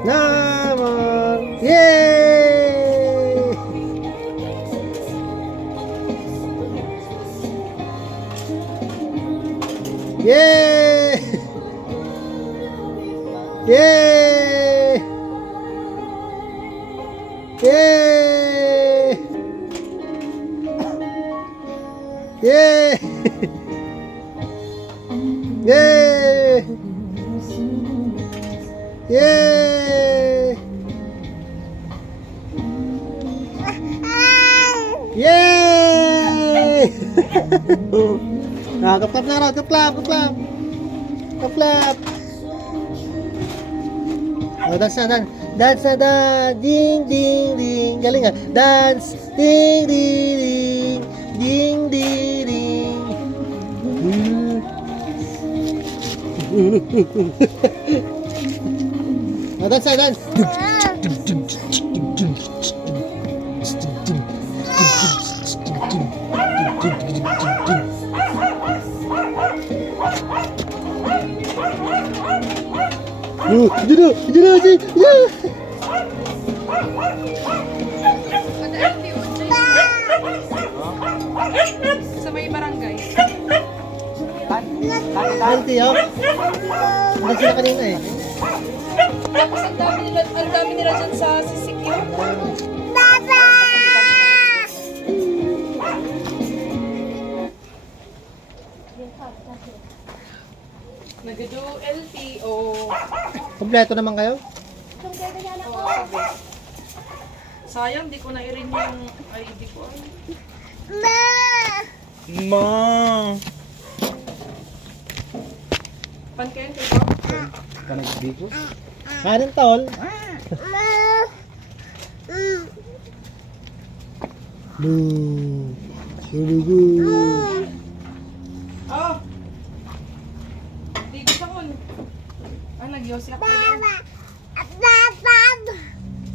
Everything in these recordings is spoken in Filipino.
Naman! Yay! Yay! Yay! Yay! Yay! Yay! Yay! Yay! Kaplap na raw, kaplap, kaplap. Kaplap. Oh, dance na, dance. Dance na, dance. Ding, ding, ding. Galing ah. Dance. Ding, ding, ding. Ding, ding, ding. Oh, dance na, dance. Hindi na, yeah. Sa may barangay. Nanti, oh. Hindi sila kanina eh. Tapos ang dami nila dyan sa sisikyo. Nagado LTO. Kompleto naman kayo? Sayang, di ko na i-rin yung ID ko. Ma! Pan kayo kayo? Kanag-bigos? Kanin tol? Sulugo. Oh! Di ko sa kun. Ah, nagyosi ako.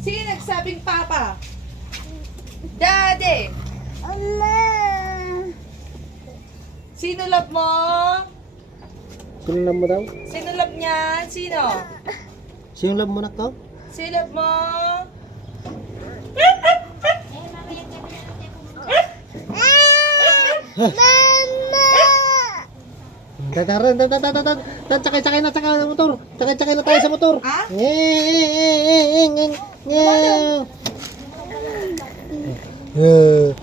Sino nagsabing papa? Daddy! Sino love mo? Sino love mo daw? Sino love niyan? Sino? Sino love mo na to? Sino love mo? Sakay na sa motor. Sakay na tayo sa motor. Ha? Yeah.